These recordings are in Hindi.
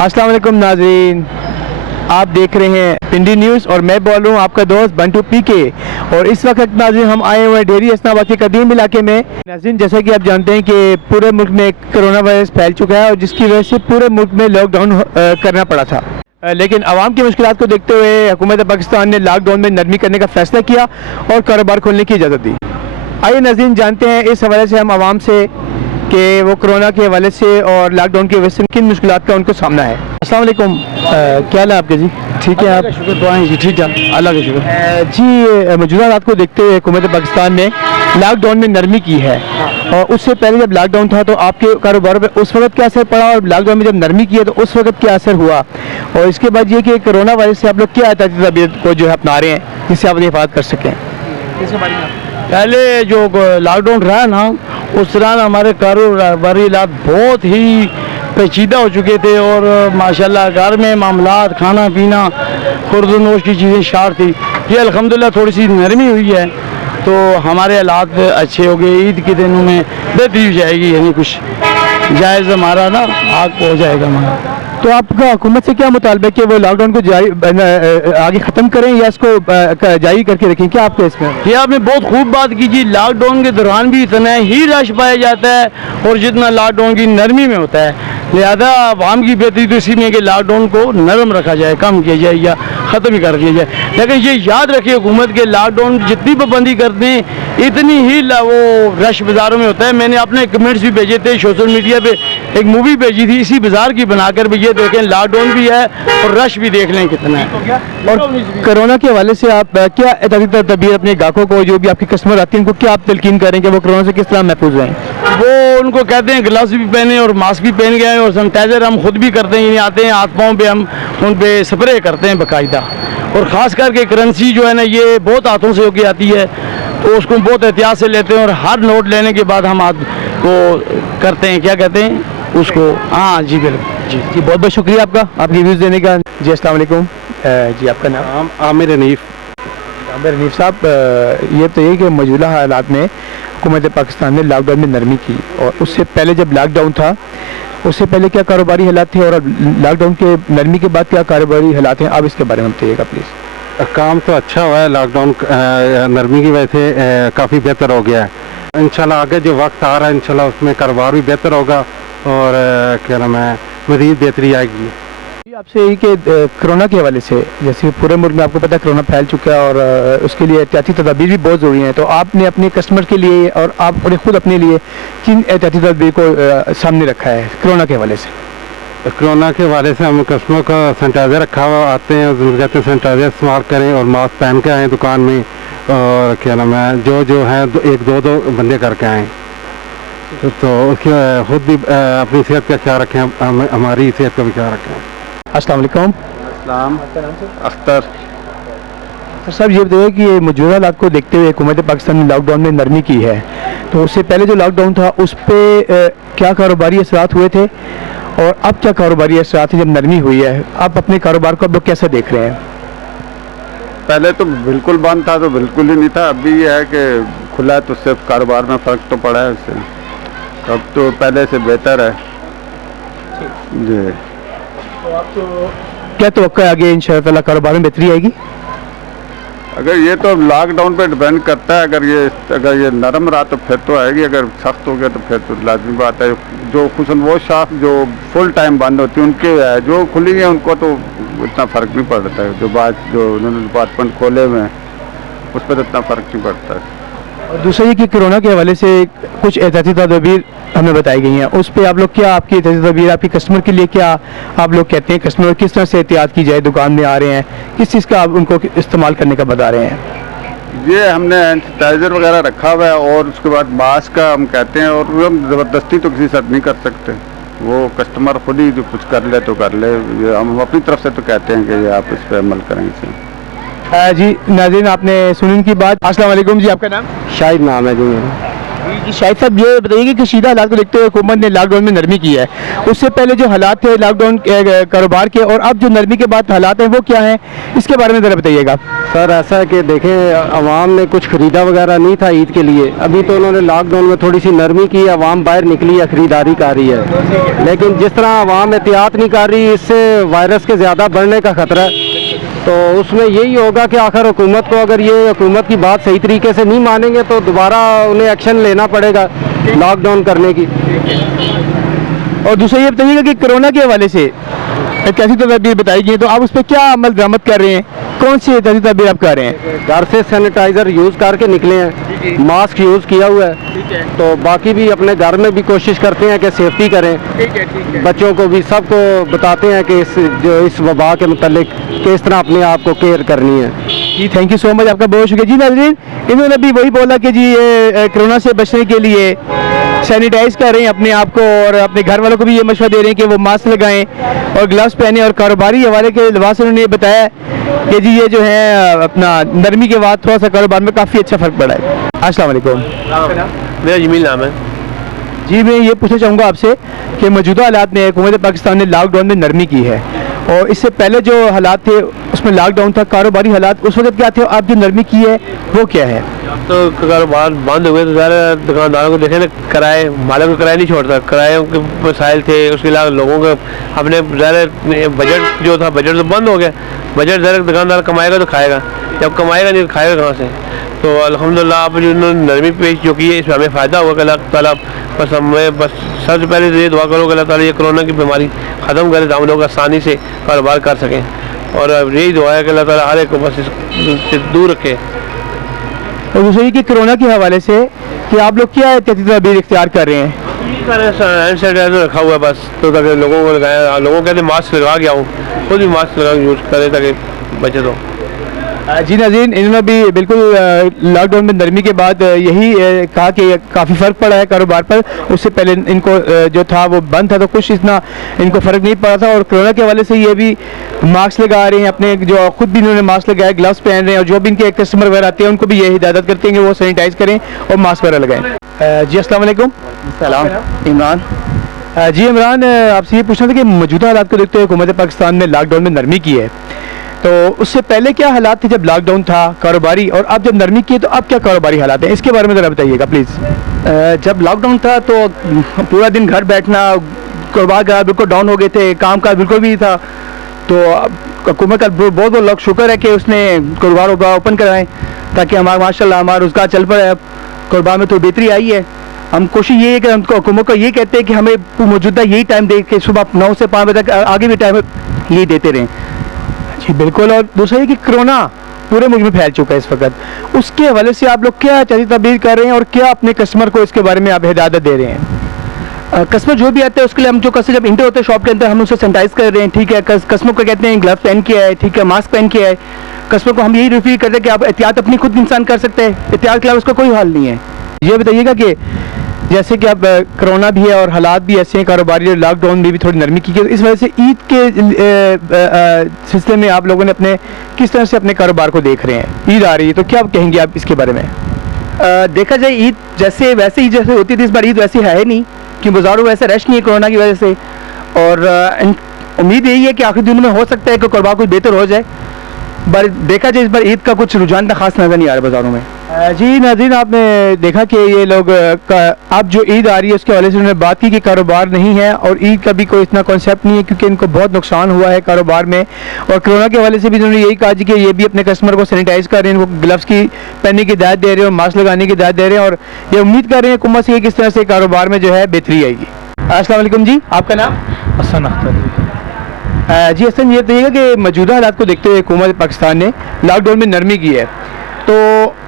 अस्सलाम वालेकुम नाज़रीन, आप देख रहे हैं पिंडी न्यूज़ और मैं बोल रहा हूँ आपका दोस्त बंटू पीके। और इस वक्त नाज़रीन हम आए हुए हैं डेरी हसनाबाद के कदीम इलाके में। नाज़रीन जैसा कि आप जानते हैं कि पूरे मुल्क में कोरोना वायरस फैल चुका है और जिसकी वजह से पूरे मुल्क में लॉकडाउन करना पड़ा था, लेकिन आवाम की मुश्किलात को देखते हुए हुकूमत पाकिस्तान ने लॉकडाउन में नरमी करने का फैसला किया और कारोबार खोलने की इजाज़त दी। आइए नाज़रीन जानते हैं इस हवाले से हम आवाम से कि वो कोरोना के हवाले से और लॉकडाउन की वजह से किन मुश्किलात का उनको सामना है। अस्सलाम वालेकुम, क्या हाल है आपके जी? ठीक है, आप? शुक्र दुआएं जी, ठीक है, अल्लाह का शुक्र। जी मौजूदा हालात को देखते हुए हुकूमत पाकिस्तान ने लॉकडाउन में नरमी की है और उससे पहले जब लॉकडाउन था तो आपके कारोबार पर उस वक्त क्या असर पड़ा और लॉकडाउन में जब नरमी की है तो उस वक्त क्या असर हुआ, और इसके बाद ये कि कोरोना वायरस से आप लोग क्या तबीयत को जो है अपना रहे हैं जिससे आप हिफाजत कर सकें, इसके बारे में? पहले जो लॉकडाउन रहा ना, उस दौरान हमारे कारोबारी हालात बहुत ही पेचीदा हो चुके थे और माशाल्लाह घर में मामलात, खाना पीना, खुर्दनोश की चीज़ें शार थी। ये अल्हम्दुलिल्लाह थोड़ी सी नरमी हुई है तो हमारे हालात अच्छे हो गए। ईद के दिनों में बेहतरी हो जाएगी, यानी कुछ जायज़ हमारा ना आग हो जाएगा हमारा। तो आपका हुकूमत से क्या मुतालबा है कि वो लॉकडाउन को आगे ख़त्म करें या इसको जारी करके रखें? क्या आपके इसमें? ये आपने बहुत खूब बात की जी। लॉकडाउन के दौरान भी इतना ही रश पाया जाता है और जितना लॉकडाउन की नरमी में होता है, लिहाजा आवाम की बेहतरी तो इसी में कि लॉकडाउन को नरम रखा जाए, कम किया जाए या ख़त्म ही कर दिया जाए। लेकिन ये याद रखिए हुकूमत के लॉकडाउन जितनी पाबंदी करते हैं इतनी ही वो रश बाज़ारों में होता है। मैंने अपने कमेंट्स भी भेजे थे सोशल मीडिया पे, एक मूवी भेजी थी इसी बाज़ार की बनाकर, भी ये देखें लॉकडाउन भी है और रश भी देख लें कितना है। और कोरोना के हवाले से आप क्या तबीयत अपने ग्राहकों को, जो भी आपके कस्टमर आते हैं, उनको क्या आप तलकीन करें कि वो कोरोना से किस तरह महफूज रहें? वो उनको कहते हैं ग्लव्स भी पहने और मास्क भी पहन गए और सैनिटाइज़र हम खुद भी करते हैं, यानी आते हैं हाथ पाँव पे हम उन पे स्प्रे करते हैं बाकायदा। और ख़ास करके करेंसी जो है ना ये बहुत हाथों से होके आती है तो उसको बहुत एहतियात से लेते हैं और हर नोट लेने के बाद हम हाथ को करते हैं, क्या कहते हैं उसको, हाँ जी बिल्कुल जी। जी बहुत बहुत शुक्रिया आपका, आपकी व्यूज़ देने का। जी अस्सलाम वालेकुम, जी आपका नाम? आमिर हनीफ। आमिर हनीफ साहब, ये तो ये कि मौजूदा हालात में हुकूमत पाकिस्तान ने लॉकडाउन में नरमी की और उससे पहले जब लॉकडाउन था उससे पहले क्या कारोबारी हालात थे और लॉकडाउन के नरमी के बाद क्या कारोबारी हालात हैं, आप इसके बारे में बताइएगा प्लीज़। काम तो अच्छा हुआ है, लॉकडाउन नरमी की वजह से काफ़ी बेहतर हो गया है। इंशाल्लाह आगे जो वक्त आ रहा है इंशाल्लाह उसमें कारोबार भी बेहतर होगा और क्या नाम है मज़ीद बेहतरी आएगी। आपसे यही कि कोरोना के हवाले से, जैसे पूरे मुल्क में आपको पता है कोरोना फैल चुका है और उसके लिए एहतियाती तदाबीर भी बहुत ज़रूरी हैं, तो आपने अपने कस्टमर के लिए और आपने खुद अपने लिए किन एहतियाती तदाबीर को सामने रखा है कोरोना के हवाले से? कोरोना के हवाले से हम कस्टमर का सैनिटाइज़र रखा हुआ, आते हैं और कहते हैं सैनिटाइज़र इस्तेमाल करें और मास्क पहन के आएँ दुकान में, और क्या नाम है जो है एक दो बंदे करके आएँ तो उसकी खुद भी अपनी सेहत का ख्याल रखें, हमारी सेहत का भी ख्याल रखें। अस्सलाम वालेकुम। अख्तर। तो सब ये बताइए कि मौजूदा हालात को देखते हुए हुकूमत पाकिस्तान ने लॉकडाउन में नरमी की है, तो उससे पहले जो लॉकडाउन था उस पर क्या कारोबारी असरात हुए थे और अब क्या कारोबारी असरात हैं जब नरमी हुई है? आप अपने कारोबार को अब लोग कैसे देख रहे हैं? पहले तो बिल्कुल बंद था तो बिल्कुल ही नहीं था, अभी ये है कि खुला है तो उससे कारोबार में फ़र्क तो पड़ा है उससे, अब तो पहले से बेहतर है जी। तो आपको क्या तवक्को है आगे इंशाअल्लाह कारोबार में बेहतरी आएगी? अगर ये तो लॉकडाउन पे डिपेंड करता है, अगर ये नरम रहा तो फिर तो आएगी, अगर सख्त हो गया तो फिर तो लाजमी बात है। जो खुसन वो शॉप जो फुल टाइम बंद होती है उनके है, जो खुली है उनको तो इतना फ़र्क नहीं पड़ता है। जो उन्होंने डिपार्टमेंट खोले हुए हैं उस पर तो इतना फ़र्क नहीं पड़ता है। और दूसरा ये कि कोरोना के हवाले से कुछ एहतियाती तदबीर हमें बताई गई हैं, उस पर आप लोग क्या, आपकी एहतियाती तदबीर आपके कस्टमर के लिए क्या आप लोग कहते हैं, कस्टमर किस तरह से एहतियात की जाए, दुकान में आ रहे हैं किस चीज़ का आप उनको इस्तेमाल करने का बता रहे हैं? ये हमने सैनिटाइज़र वगैरह रखा हुआ है और उसके बाद मास्क का हम कहते हैं, और हम ज़बरदस्ती तो किसी साथ नहीं कर सकते, वो कस्टमर खुद ही जो कुछ कर ले तो कर ले, ये हम अपनी तरफ से तो कहते हैं कि ये आप इस पर अमल करें इसे। जी नाज़रीन आपने सुनी की बात। अस्सलाम वालेकुम जी, आपका नाम? शाहिद नाम है जी मेरा। शायद साहब ये बताइए कि कशीदा हालात को देखते हुए हुकूमत ने लॉकडाउन में नरमी की है, उससे पहले जो हालात थे लॉकडाउन कारोबार के और अब जो नरमी के बाद हालात हैं वो क्या हैं, इसके बारे में ज़रा बताइएगा। सर ऐसा है कि देखें, आवाम ने कुछ ख़रीदा वगैरह नहीं था ईद के लिए, अभी तो उन्होंने लॉकडाउन में थोड़ी सी नरमी की, आवाम बाहर निकली है, ख़रीदारी कर रही है। लेकिन जिस तरह आवाम एहतियात नहीं कर रही, इससे वायरस के ज़्यादा बढ़ने का ख़तरा है। तो उसमें यही होगा कि आखिर हुकूमत को, अगर ये हुकूमत की बात सही तरीके से नहीं मानेंगे तो दोबारा उन्हें एक्शन लेना पड़ेगा लॉकडाउन करने की। और दूसरा ये बताइएगा कि कोरोना के हवाले से कैसी तदबीर बताई गई है, तो आप उस पर क्या अमल दरामद कर रहे हैं, कौन सी कैसी तदबीर आप कर रहे हैं? घर से सैनिटाइज़र यूज़ करके निकले हैं, मास्क यूज़ किया हुआ है, तो बाकी भी अपने घर में भी कोशिश करते हैं कि सेफ्टी करें। बच्चों को भी सबको बताते हैं कि इस वबा के मतलब किस तरह अपने आप को केयर करनी है। जी थैंक यू सो मच, आपका बहुत शुक्रिया। जी नाज़रीन, इन्होंने भी वही बोला कि जी ये कोरोना से बचने के लिए सैनिटाइज कर रहे हैं अपने आप को और अपने घर वालों को भी ये मशवरा दे रहे हैं कि वो मास्क लगाएं और ग्लव्स पहने। और कारोबारी हवाले के लिहाज से उन्होंने ये बताया कि जी ये जो है अपना नरमी के बाद थोड़ा सा कारोबार में काफ़ी अच्छा फ़र्क पड़ा है। अस्सलाम वालेकुम। मेरा जमील नाम है। जी मैं ये पूछना चाहूँगा आपसे कि मौजूदा हालात में हुकूमत पाकिस्तान ने लॉकडाउन में नरमी की है और इससे पहले जो हालात थे उसमें लॉकडाउन था, कारोबारी हालात उस वक्त क्या थे, आप जो नरमी की है वो क्या है? तो कारोबार बंद हो गए तो ज़्यादा दुकानदारों को देखे ना, किराए मालिक को किराए नहीं छोड़ता, किराए के मसाइल थे, उसके अलावा लोगों का अपने ज़्यादा बजट जो था बजट तो बंद हो गया। बजट ज़्यादा दुकानदार कमाएगा तो खाएगा, जब कमाएगा नहीं तो खाएगा कहाँ से? तो अल्हम्दुलिल्लाह आप जो उन्होंने नरमी पेश जो की है इसमें हमें फ़ायदा हुआ कि अल्लाह ताला बस हमें बस सबसे पहले तो ये दुआ करो कि अल्लाह ताला ये कोरोना की बीमारी ख़त्म करे, हम लोग आसानी से कारोबार कर सकें। और यही दुआ है कि अल्लाह ताला हर एक को बस इससे दूर रखे। और दूसरी कि कोरोना के हवाले से कि आप लोग क्या तदबीर इख्तियार कर रहे हैं? हैंड सैनिटाइजर रखा हुआ है बस, तो ताकि लोगों को लगाया, लोगों कहते मास्क लगा के आऊँ, खुद भी मास्क लगा यूज़ करें ताकि बचे तो। जी नाज़रीन, इन्होंने भी बिल्कुल लॉकडाउन में नरमी के बाद यही कहा कि काफ़ी फ़र्क पड़ा है कारोबार पर। उससे पहले इनको जो था वो बंद था तो कुछ इतना इनको फ़र्क नहीं पड़ा था। और कोरोना के हवाले से ये भी मास्क लगा रहे हैं अपने, जो खुद भी इन्होंने मास्क लगाया, ग्लव्स पहन रहे हैं और जो भी इनके कस्टमर वगैरह आते हैं उनको भी ये हिदायत करते हैं कि वो सैनिटाइज़ करें और मास्क वगैरह लगाएँ। जी अस्सलाम वालेकुम। सलाम। इमरान। जी इमरान, आपसे ये पूछना था कि मौजूदा हालात को देखते हुए हुकूमत पाकिस्तान ने लॉकडाउन में नरमी की है, तो उससे पहले क्या हालात थे जब लॉकडाउन था कारोबारी, और अब जब नरमी की है तो अब क्या कारोबारी हालात हैं, इसके बारे में ज़रा बताइएगा प्लीज़। जब लॉकडाउन था तो पूरा दिन घर बैठना, कारोबार का बिल्कुल डाउन हो गए थे, काम का बिल्कुल भी था। तो हुकूमत का बहुत बहुत लोग शुक्र है कि उसने कारोबार ओपन कराएं ताकि हमारा माशाल्लाह हमारा रोज़गार चल पड़े। अब कारोबार में तो बेहतरी आई है। हम कोशिश ये है कि हमको हुकूमत को ये कहते हैं कि हमें मौजूदा यही टाइम दे के सुबह 9 से 5 बजे तक आगे भी टाइम यही देते रहें। जी बिल्कुल। और दूसरा ये कि कोरोना पूरे मुल्क में फैल चुका है इस वक्त, उसके हवाले से आप लोग क्या तदबीर कर रहे हैं और क्या अपने कस्टमर को इसके बारे में आप हिदायत दे रहे हैं? कस्टमर जो भी आते हैं उसके लिए हम जो कस्टमर जब इंटर होते हैं शॉप के अंदर हम उसे सैनिटाइज कर रहे हैं, ठीक है। कस्टमर को कहते हैं ग्लव्स पहन के आए, ठीक है, मास्क पहन के आए। कस्टमर को हम यही रिफील करते हैं कि आप एहतियात अपनी खुद इंसान कर सकते हैं, एहतियात के अलावा उसका कोई हल नहीं है। ये बताइएगा कि जैसे कि अब कोरोना भी है और हालात भी ऐसे हैं, कारोबारी लॉकडाउन में भी थोड़ी नरमी की, इस वजह से ईद के सिलसिले में आप लोगों ने अपने किस तरह से अपने कारोबार को देख रहे हैं? ईद आ रही है तो क्या कहेंगे आप इसके बारे में? देखा जाए ईद जैसे वैसे ही जैसे होती थी, इस बार ईद वैसी है नहीं कि बाज़ारों में वैसे रश नहीं है कोरोना की वजह से। और उम्मीद यही है कि आखिरी दिनों में हो सकता है कि कारोबार कुछ बेहतर हो जाए। पर देखा जाए इस बार ईद का कुछ रुझान खास नज़र नहीं आ रहा बाज़ारों में। जी नाज़रीन, आपने देखा कि ये लोग अब जो ईद आ रही है उसके हवाले से उन्होंने बात की कि कारोबार नहीं है और ईद का भी कोई इतना कॉन्सेप्ट नहीं है क्योंकि इनको बहुत नुकसान हुआ है कारोबार में। और कोरोना के हवाले से भी उन्होंने यही कहा जी कि ये भी अपने कस्टमर को सैनिटाइज कर रहे हैं, उनको ग्लव्स की पहनने की हिदायत दे रहे हैं और मास्क लगाने की हिदायत दे रहे हैं और ये उम्मीद कर रहे हैं हुकूमत से किस तरह से कारोबार में जो है बेहतरी आएगी। अस्सलाम वालेकुम जी, आपका नाम? हसन अख्तर। जी हसन, ये बताइएगा कि मौजूदा हालात को देखते हुए हुकूमत पाकिस्तान ने लॉकडाउन में नरमी की है, तो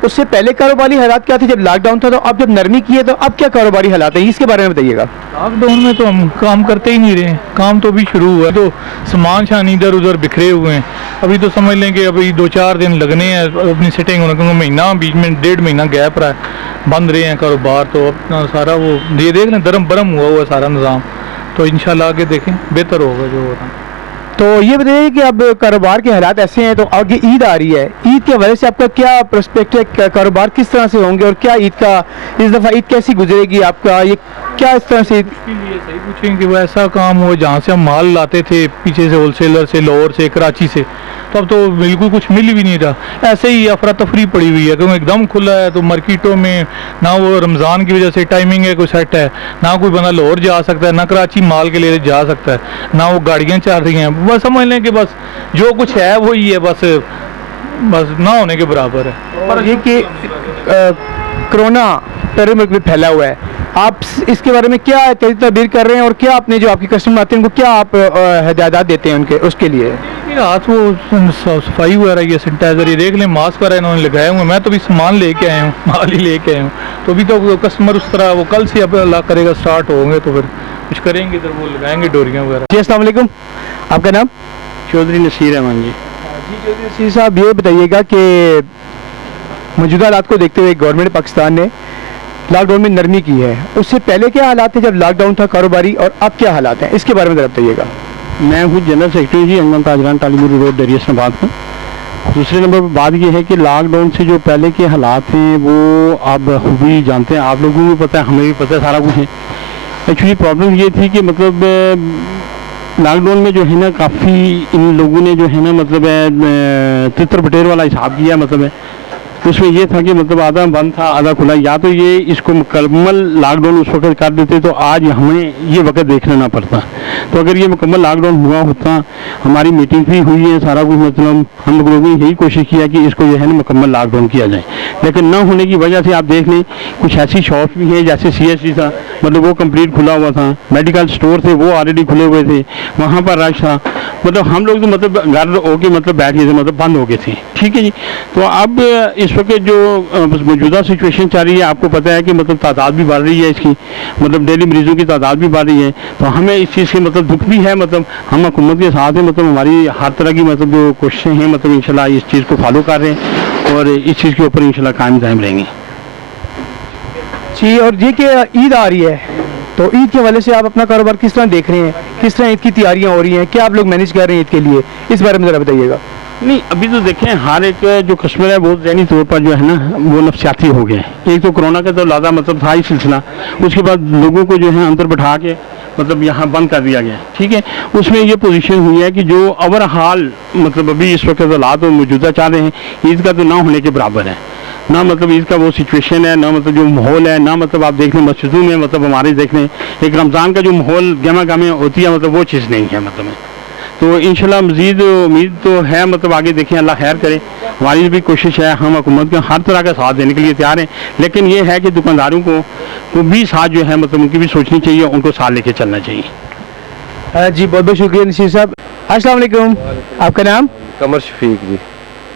उससे पहले कारोबारी हालात क्या थे जब लॉकडाउन था, तो अब जब नरमी की है तो अब क्या कारोबारी हालात हैं, इसके बारे में बताइएगा। लॉकडाउन में तो हम काम करते ही नहीं रहे, काम तो अभी शुरू हुआ है, तो सामान शान इधर उधर बिखरे हुए हैं। अभी तो समझ लें कि अभी 2-4 दिन लगने हैं अपनी सेटिंग होने, क्योंकि महीना बीच में 1.5 महीना गैप रहा है, बंद रहे हैं कारोबार। तो अपना सारा वो ये देख लें दरम बरम हुआ सारा निज़ाम, तो इंशाल्लाह आगे देखें बेहतर होगा जो हो रहा है। तो ये बताइए कि अब कारोबार के हालात ऐसे हैं, तो आगे ईद आ रही है, ईद के वजह से आपका क्या प्रोस्पेक्ट है, कारोबार किस तरह से होंगे और क्या ईद का इस दफ़ा ईद कैसी गुजरेगी आपका, ये क्या इस तरह से इसके लिए सही पूछें कि वो ऐसा काम हो जहाँ से हम माल लाते थे पीछे से होलसेलर से, लाहौर से, कराची से, तो अब तो बिल्कुल कुछ मिल भी नहीं रहा। ऐसे ही अफरा तफरी पड़ी हुई है, क्योंकि एकदम खुला है तो मार्केटों में ना वो रमज़ान की वजह से टाइमिंग है कोई सेट है, ना कोई बंदा लाहौर जा सकता है, ना कराची माल के लिए जा सकता है, ना वो गाड़ियाँ चल रही हैं। बस समझ लें कि बस जो कुछ है वही है, बस ना होने के बराबर है। और ये कि कोरोना पूरे मुल्क में फैला हुआ है, आप इसके बारे में क्या तदबीर कर रहे हैं और क्या अपने जो आपके कस्टमर आते हैं उनको क्या आप हिदायत देते हैं उनके उसके लिए? हाथ वो सफाई वगैरह, ये सैनिटाइजर, ये देख लें, मास्क वगैरह इन्होंने लगाए हुए हैं। मैं तो भी सामान लेके आया हूँ, माल ही लेके आया हूँ, तो अभी तो कस्टमर उस तरह वो कल से अब अल्लाह करेगा स्टार्ट होंगे तो फिर कुछ करेंगे, इधर वो लगाएंगे डोरियाँ वगैरह। जी अस्सलाम वालेकुम, आपका नाम? चौधरी नसीर अहमद जी। जी चौधरी नसीर साहब, ये बताइएगा कि मौजूदा हालात को देखते हुए गवर्नमेंट पाकिस्तान ने लॉकडाउन में नरमी की है, उससे पहले क्या हालात थे जब लॉकडाउन था कारोबारी, और अब क्या हालात हैं, इसके बारे में ज़रा बताइएगा। मैं हूँ जनरल सेक्रेटरी जी अंगन ताजरान तालीमुर रोड डेरी इस्लामाबाद में। दूसरे नंबर पर बात यह है कि लॉकडाउन से जो पहले के हालात हैं वो आप भी जानते हैं, आप लोगों को भी पता है, हमें भी पता है, सारा कुछ है। एक्चुअली प्रॉब्लम ये थी कि मतलब लॉकडाउन में जो है ना काफ़ी इन लोगों ने जो है ना मतलब तितर बटेर वाला हिसाब किया, मतलब है उसमें ये था कि मतलब आधा बंद था आधा खुला, या तो ये इसको मुकम्मल लॉकडाउन उस वक्त कर देते तो आज हमें ये वक्त देखना ना पड़ता। तो अगर ये मुकम्मल लॉकडाउन हुआ होता, हमारी मीटिंग भी हुई है, सारा कुछ मतलब हम लोगों ने यही कोशिश किया कि इसको जो है ना मुकम्मल लॉकडाउन किया जाए, लेकिन ना होने की वजह से आप देख लें कुछ ऐसी शॉप्स भी हैं जैसे CSD था, मतलब वो कम्प्लीट खुला हुआ था, मेडिकल स्टोर थे वो ऑलरेडी खुले हुए थे, वहाँ पर रश था, मतलब हम लोग तो मतलब घर होके मतलब बैठ गए थे, मतलब बंद हो गए थे। ठीक है जी। तो अब इस वक्त जो मौजूदा सिचुएशन चल रही है, आपको पता है कि मतलब तादाद भी बढ़ रही है इसकी, मतलब डेली मरीजों की तादाद भी बढ़ रही है, तो हमें इस चीज़ के मतलब दुख भी है, मतलब हम हुकूमत के साथ हैं, मतलब हमारी हर तरह की मतलब जो कोशिशें हैं मतलब इंशाल्लाह इस चीज़ को फॉलो कर रहे हैं और इस चीज़ के ऊपर इंशाल्लाह कायम दायम रहेंगे। जी, और ये कि ईद आ रही है, तो ईद के हवाले से आप अपना कारोबार किस तरह देख रहे हैं, किस तरह ईद की तैयारियां हो रही हैं, क्या आप लोग मैनेज कर रहे हैं ईद के लिए, इस बारे में ज़रा बताइएगा। नहीं, अभी तो देखें हर एक जो कस्टमर है वो ज़हनी तौर पर जो है ना वो नफसियाती हो गया है। एक तो कोरोना का तो लादा मतलब था ही सिलसिला, उसके बाद लोगों को जो है अंदर बैठा के मतलब यहाँ बंद कर दिया गया। ठीक है, उसमें ये पोजीशन हुई है कि जो ओवर हाल मतलब अभी इस वक्त हालात मौजूदा चाह रहे हैं, ईद का तो ना होने के बराबर है, ना मतलब ईद का वो सिचुएशन है, ना मतलब जो माहौल है, ना मतलब आप देख लें मस्जिदों में मतलब हमारे देख लें एक रमज़ान का जो माहौल गमा गमे होती है मतलब वो चीज़ नहीं है मतलब। तो इंशाल्लाह मज़ीद उम्मीद तो है, मतलब आगे देखें, अल्लाह खैर करे, हमारी भी कोशिश है, हम हुकूमत का हर तरह का साथ देने के लिए तैयार हैं, लेकिन ये है कि दुकानदारों को भी साथ जो है मतलब उनकी भी सोचनी चाहिए, उनको साथ लेके चलना चाहिए। जी बहुत बहुत शुक्रिया नसीर साहब। अस्सलाम वालेकुम, आपका नाम? कमर शफीक जी।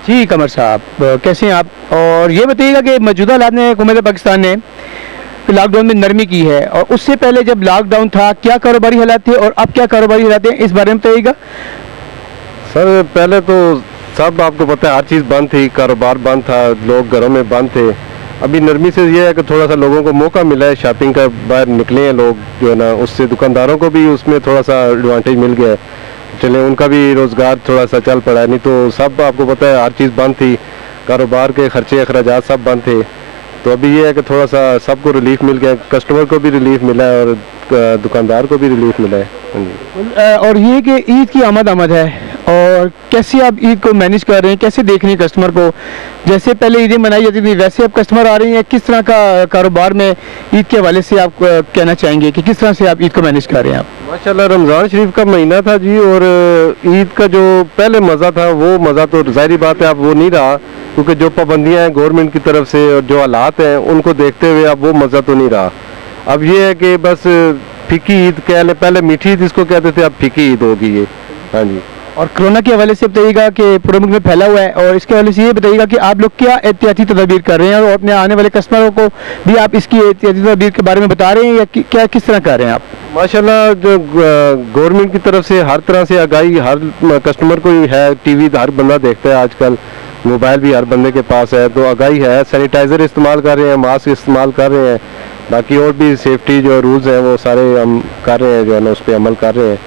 जी कमर साहब, कैसे हैं आप? और ये बताइएगा कि मौजूदा हालात में हुकूमत पाकिस्तान ने लॉकडाउन में नरमी की है, और उससे पहले जब लॉकडाउन था क्या कारोबारी हालात थे और अब क्या कारोबारी हालात हैं, इस बारे में बताइएगा। सर पहले तो सब आपको पता है हर चीज़ बंद थी, कारोबार बंद था, लोग घरों में बंद थे। अभी नरमी से ये है कि थोड़ा सा लोगों को मौका मिला है, शॉपिंग का बाहर निकले हैं लोग जो है ना, उससे दुकानदारों को भी उसमें थोड़ा सा एडवांटेज मिल गया है, चले उनका भी रोज़गार थोड़ा सा चल पड़ा है। नहीं तो सब आपको पता है हर चीज़ बंद थी, कारोबार के खर्चे अखराजात सब बंद थे। तो अभी ये है कि थोड़ा सा सबको रिलीफ मिल गया, कस्टमर को भी रिलीफ मिला है और दुकानदार को भी रिलीफ मिला है। और ये कि ईद की आमद है, और कैसे आप ईद को मैनेज कर रहे हैं, कैसे देख रहे हैं कस्टमर को? जैसे पहले ईदें मनाई जाती थी वैसे अब कस्टमर आ रही हैं, किस तरह का कारोबार में ईद के हवाले से आप कहना चाहेंगे कि किस तरह से आप ईद को मैनेज कर रहे हैं? आप माशाल्लाह रमज़ान शरीफ का महीना था जी, और ईद का जो पहले मज़ा था वो मज़ा तो ज़ाहिर बात है अब वो नहीं रहा, क्योंकि जो पाबंदियाँ हैं गवर्नमेंट की तरफ से और जो हालात हैं उनको देखते हुए अब वो मज़ा तो नहीं रहा। अब ये है कि बस फीकी ईद कह लें, पहले मीठी ईद इसको कहते थे, अब फीकी ईद होगी ये। हाँ जी। और कोरोना के हवाले से बताइएगा कि पूरे मुल्क में फैला हुआ है, और इसके हवाले से ये बताइएगा कि आप लोग क्या एहतियाती तदबीर कर रहे हैं और अपने आने वाले कस्टमरों को भी आप इसकी एहतियाती तदबीर के बारे में बता रहे हैं, या क्या किस तरह कर रहे हैं आप? माशाल्लाह जो गवर्नमेंट की तरफ से हर तरह से आगाही हर कस्टमर को ही है, टीवी हर बंदा देखता है आजकल, मोबाइल भी हर बंदे के पास है, तो आगाही है, सैनिटाइज़र इस्तेमाल कर रहे हैं, मास्क इस्तेमाल कर रहे हैं, बाकी और भी सेफ्टी जो रूल्स हैं वो सारे हम कर रहे हैं, जो है ना उस पर अमल कर रहे हैं।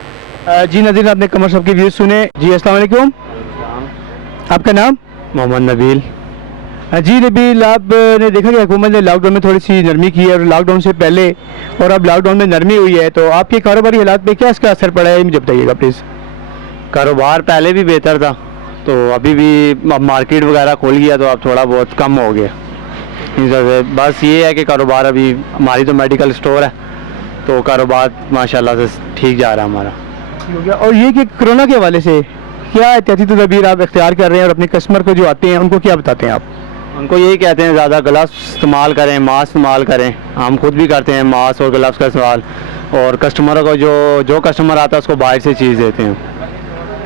जी नाज़रीन, आपने कमर साहब के व्यूज़ सुने। जी अस्सलाम वालेकुम, आपका नाम? मोहम्मद नबील। जी नबील, आपने देखा कि हुकूमत ने लॉकडाउन में थोड़ी सी नरमी की है और लॉकडाउन से पहले और अब लॉकडाउन में नरमी हुई है, तो आपके कारोबारी हालात पे क्या इसका असर पड़ा है, मुझे बताइएगा प्लीज़। कारोबार पहले भी बेहतर था, तो अभी भी अब मार्केट वगैरह खुल गया तो अब थोड़ा बहुत कम हो गया। इस वजह से बस ये है कि कारोबार अभी, हमारी तो मेडिकल स्टोर है तो कारोबार माशाल्लाह से ठीक जा रहा है हमारा। हो गया। और ये कि कोरोना के हवाले से क्या एहतियाती तदबीर आप इख्तियार कर रहे हैं और अपने कस्टमर को जो आते हैं उनको क्या बताते हैं आप? उनको यही कहते हैं ज़्यादा ग्लव्स इस्तेमाल करें, मास्क इस्तेमाल करें। हम खुद भी करते हैं मास्क और ग्लव्स का इस्तेमाल, और कस्टमरों को जो कस्टमर आता है उसको बाहर से चीज़ देते हैं।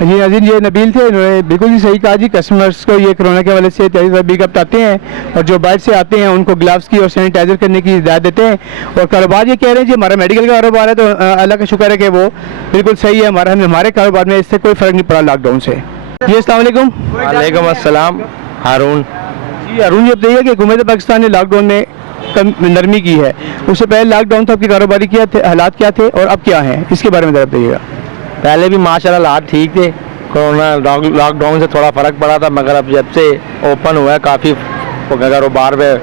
जी नाज़रीन, ये नबील थे, उन्होंने बिल्कुल ही सही कहा जी। कस्टमर्स को ये कोरोना के हवाले से एहतियाती तदबीर बताते हैं और जो बाहर से आते हैं उनको ग्लव्स की और सैनिटाइज़र करने की हिदायत देते हैं। और कारोबार ये कह रहे हैं जी हमारा मेडिकल का कारोबार है, तो अल्लाह का शुक्र है कि वो बिल्कुल सही है। हमारे कारोबार में इससे कोई फ़र्क नहीं पड़ा लॉकडाउन से। जी अस्सलाम वालेकुम। वालेकुम अस्सलाम। हारून। जी अरुण, ये बताइए कि हुकूमत पाकिस्तान ने लॉकडाउन में नरमी की है, उससे पहले लॉकडाउन था, आपके कारोबारी क्या थे, हालात क्या थे और अब क्या हैं, इसके बारे में ज़रा बताइएगा। पहले भी माशाल्लाह हालात ठीक थे, कोरोना लॉकडाउन से थोड़ा फ़र्क पड़ा था, मगर अब जब से ओपन हुआ है काफ़ी कारोबार में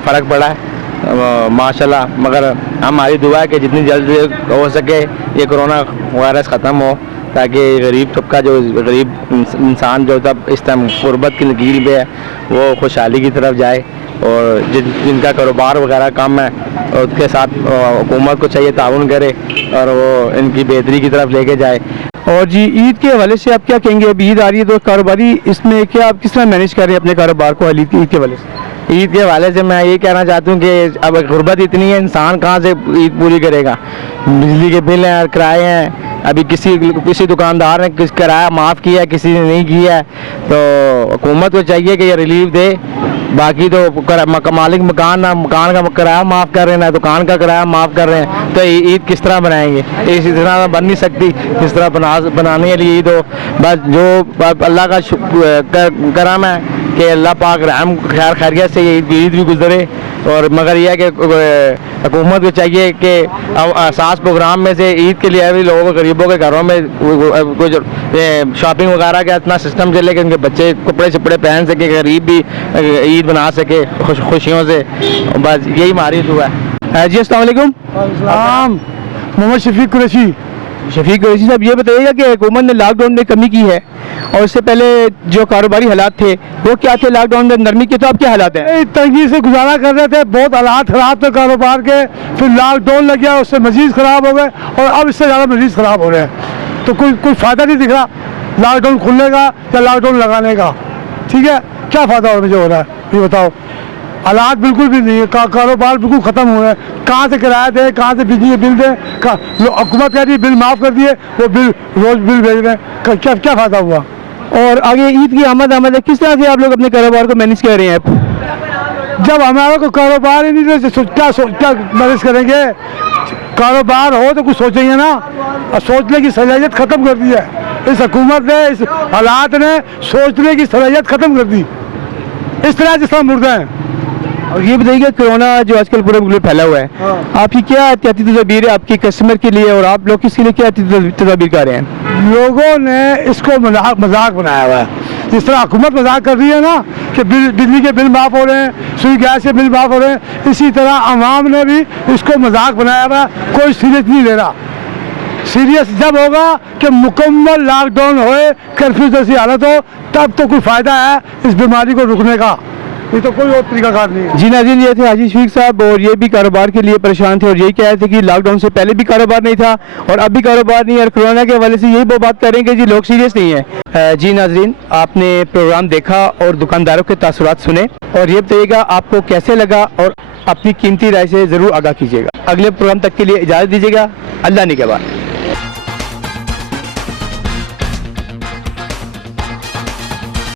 फ़र्क पड़ा है माशाल्लाह। मगर हमारी दुआ है कि जितनी जल्दी हो सके ये कोरोना वायरस ख़त्म हो, ताकि गरीब तबका, जो गरीब इंसान जो तब इस टाइम गुर्बत की लकीर पे है, वो खुशहाली की तरफ जाए। और जिनका कारोबार वगैरह कम है और उसके साथ हुकूमत को चाहिए ताउन करे और वो इनकी बेहतरी की तरफ लेके जाए। और जी ईद के हवाले से आप क्या कहेंगे? अब ईद आ रही है तो कारोबारी इसमें क्या आप किस तरह मैनेज कर रहे हैं अपने कारोबार को ईद के हवाले से? ईद के हवाले से मैं ये कहना चाहता हूँ कि अब गुर्बत इतनी है, इंसान कहाँ से ईद पूरी करेगा। बिजली के बिल हैं, किराए हैं, अभी किसी दुकानदार ने किराया माफ़ किया है, किसी ने नहीं किया है, तो हुकूमत को चाहिए कि ये रिलीफ दे। बाकी तो मालिक मकान का किराया माफ़ कर रहे हैं, ना दुकान का किराया माफ़ कर रहे हैं, तो ईद किस तरह बनाएंगे? इस तरह बन नहीं सकती, किस तरह बनाने के लिए ईद हो। बस जो अल्लाह का करम है कि अल्लाह पाक रहम खैर खैरियत से ये ईद भी गुजरे। और मगर यह है कि हुकूमत को चाहिए कि एहसास प्रोग्राम में से ईद के लिए भी लोगों को, गरीबों के घरों में कुछ शॉपिंग वगैरह का इतना सिस्टम चले कि उनके बच्चे कपड़े शपड़े पहन सके, गरीब भी ईद बना सके खुशियों से। बस यही हमारी दुआ है। जी अस्सलाम वालेकुम। मोहम्मद शफीक कुरैशी। शफीक कुरैशी साहब, ये बताइएगा कि हुकूमत ने लॉकडाउन में कमी की है और उससे पहले जो कारोबारी हालात थे वो क्या थे? लॉकडाउन में नरमी के तो अब क्या हालात हैं? तंगी से गुजारा कर रहे थे, बहुत हालात खराब थे कारोबार के, फिर लॉकडाउन लग गया, उससे मजीद ख़राब हो गए और अब इससे ज़्यादा मजीद ख़राब हो रहे हैं। तो कोई फ़ायदा नहीं दिख रहा लॉकडाउन खुलने का या लॉकडाउन लगाने का। ठीक है, क्या फ़ायदा और मुझे हो रहा है ये बताओ? हालात बिल्कुल भी नहीं है, कारोबार बिल्कुल ख़त्म हुए हैं। कहाँ से किराया दे, कहाँ से बिजली बिल दे, हुकूमत कह रही है बिल माफ़ कर दिए, वो बिल रोज़ बिल भेज रहे हैं, क्या फ़ायदा हुआ? और आगे ईद की आमद है, किस तरह से आप लोग अपने कारोबार को मैनेज कर रहे हैं? जब हमारा कोई कारोबार ही नहीं तो क्या मैनेज करेंगे? कारोबार हो तो कुछ सोचेंगे ना, और सोचने की सलाहियत ख़त्म कर दी है इस हुकूमत ने, इस हालात ने सोचने की सलाहियत ख़त्म कर दी, इस तरह जिस तरह मुर्दे हैं। और ये बताइए कोरोना जो आजकल पूरे मुल्क में फैला हुआ है, आपकी क्या एहतियाती तदबीर है आपकी कस्टमर के लिए और आप लोग किसके लिए क्या तदबीर कर रहे हैं? लोगों ने इसको मजाक बनाया हुआ है, जिस तरह हुकूमत मजाक कर रही है ना कि बिजली के बिल माफ़ हो रहे हैं, सुई गैस के बिल माफ़ हो रहे हैं, इसी तरह आवाम ने भी इसको मजाक बनाया हुआ है। कोई सीरियस नहीं ले रहा। सीरियस जब होगा कि मुकम्मल लॉकडाउन होए, कर्फ्यू जैसी हालत हो, तब तो कोई फ़ायदा है इस बीमारी को रुकने का, ये तो कोई और तरीकाकार नहीं है। जी नाज़रीन, ये थे हाजी शफीक साहब और ये भी कारोबार के लिए परेशान थे और यही कह रहे थे कि लॉकडाउन से पहले भी कारोबार नहीं था और अब भी कारोबार नहीं है और कोरोना के हवाले से यही वो बात करें कि जी लोग सीरियस नहीं है। जी नाज़रीन, आपने प्रोग्राम देखा और दुकानदारों के तासुरात सुने और ये बताइएगा आपको कैसे लगा और अपनी कीमती राय से ज़रूर आगाह कीजिएगा। अगले प्रोग्राम तक के लिए इजाज़त दीजिएगा। अल्लाह निगहबान।